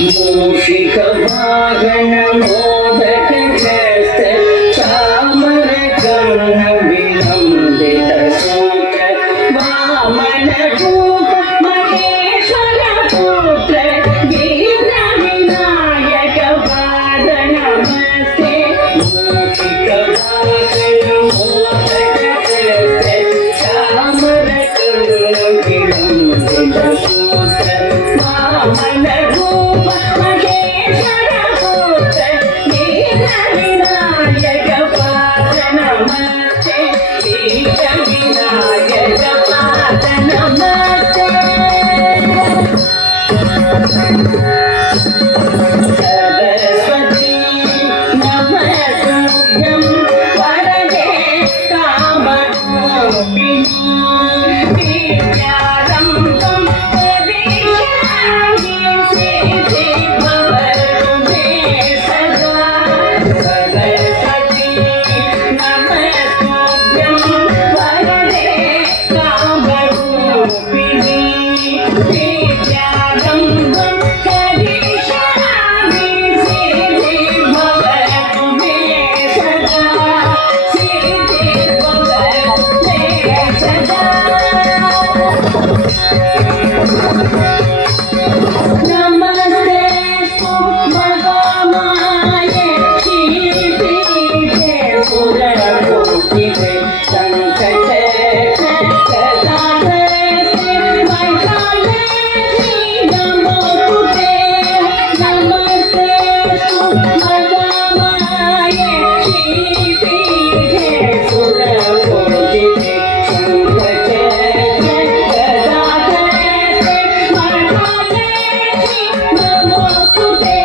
मूषिक वाहन मोदक हस्त चामर कर्ण विलंबित सूत्र वामन रूप महेश्वर पुत्र वीर विनायक पाद नमस्ते मूषिक वाहन मोदक हस्त चामर कर्ण विलंबित सूत्र वामन रूप महेश्वर पुत्र वीर विनायक पाद नमस्ते वीर विनायक पाद नमस्ते सरस्वती नमस्तुभ्यं वरदे कामरूपिणी विद्यारम्भं करिष्यामि सिद्धिर्भवतु मे सदा सरस्वती नमस्तुभ्यं वरदे कामरूपिणी विद्यारम्भं करिष्यामि सिद्धिर्भवतु मे सदा सिद्धिर्भवतु मे सदा नमस्ते महामाये श्रीपीठे सुरपूजिते शङ्खचक्रगदाधरे वैशालेश्वरि नमोस्तुते नमस्ते महामाये श्रीपीठे सुरपूजिते शङ्खचक्रगदाधरे वैशालेश्वरि नमोस्तुते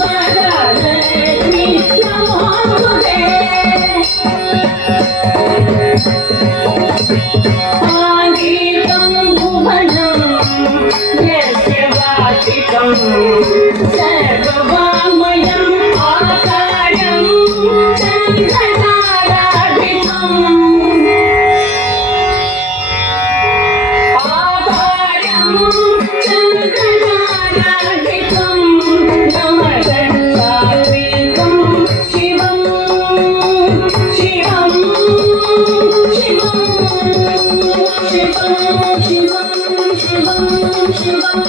वरलक्ष्मी नमोस्तुते आगीतं भुवनं यस्य वाचिकं सर्ववाङ्मयम् आकारं चन्द्रताराधिपम् आकारं चन्द्रताराधिपं नमस्कारं शिवं शिवं शिवं शिवं शिवं शिवं शिवं